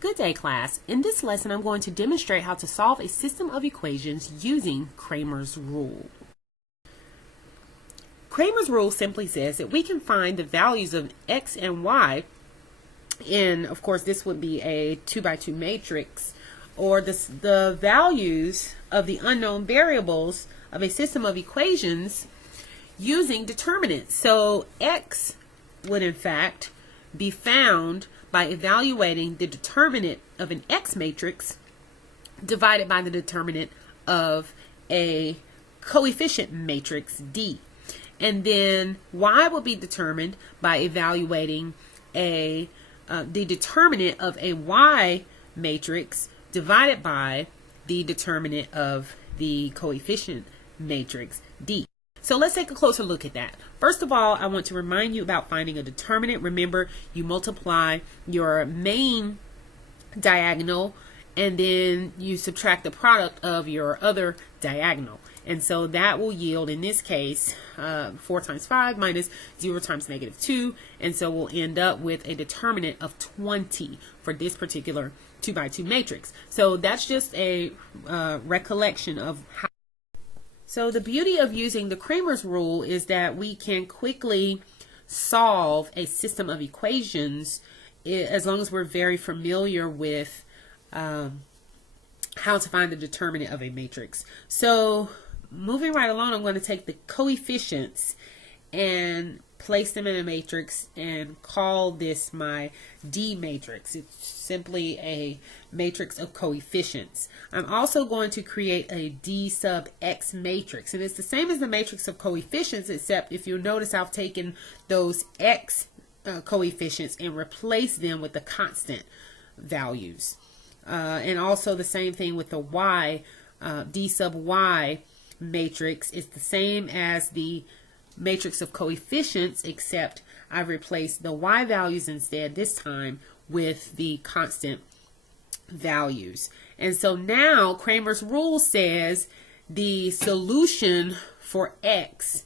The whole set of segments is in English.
Good day, class. In this lesson, I'm going to demonstrate how to solve a system of equations using Cramers Rule. Cramers Rule simply says that we can find the values of x and y, and of course this would be a 2 by 2 matrix, or the values of the unknown variables of a system of equations using determinants. So x would in fact be found by evaluating the determinant of an X matrix divided by the determinant of a coefficient matrix D. And then Y will be determined by evaluating the determinant of a Y matrix divided by the determinant of the coefficient matrix D. So let's take a closer look at that. First of all, I want to remind you about finding a determinant. Remember, you multiply your main diagonal and then you subtract the product of your other diagonal. And so that will yield, in this case, 4 times 5 minus 0 times negative 2. And so we'll end up with a determinant of 20 for this particular 2 by 2 matrix. So that's just a recollection of how. So the beauty of using the Cramers rule is that we can quickly solve a system of equations as long as we're very familiar with how to find the determinant of a matrix. So moving right along, I'm going to take the coefficients and place them in a matrix and call this my D matrix. It's simply a matrix of coefficients. I'm also going to create a D sub X matrix, and it's the same as the matrix of coefficients, except if you'll notice I've taken those X coefficients and replaced them with the constant values. And also the same thing with the Y, D sub Y matrix. It's the same as the matrix of coefficients, except I've replaced the Y values instead this time with the constant values. And so now Cramers rule says the solution for X,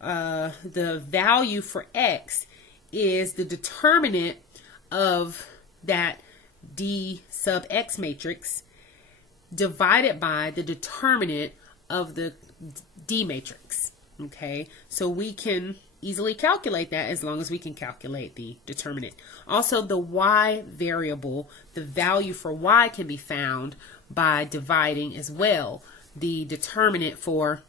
the value for X is the determinant of that D sub X matrix divided by the determinant of the D matrix. Okay, so we can easily calculate that as long as we can calculate the determinant. Also, the Y variable, the value for Y can be found by dividing as well the determinant for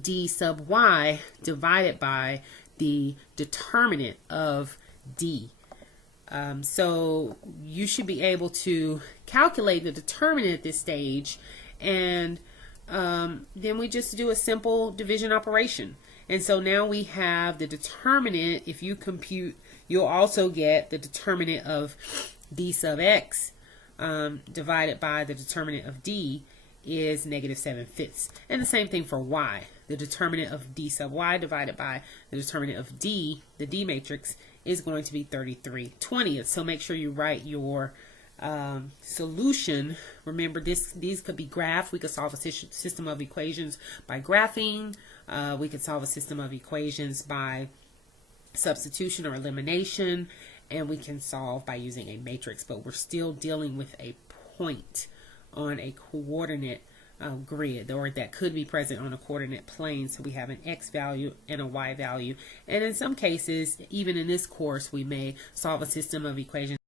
D sub Y divided by the determinant of D. So you should be able to calculate the determinant at this stage, and then we just do a simple division operation. And so now we have the determinant. If you compute, you'll also get the determinant of D sub X divided by the determinant of D is negative 7/5. And the same thing for Y. The determinant of D sub Y divided by the determinant of D, the D matrix, is going to be 33/20. So make sure you write your solution. Remember, these could be graphed. We could solve a system of equations by graphing. We could solve a system of equations by substitution or elimination, and we can solve by using a matrix, but we're still dealing with a point on a coordinate grid, or that could be present on a coordinate plane. So we have an X value and a Y value, and in some cases, even in this course, we may solve a system of equations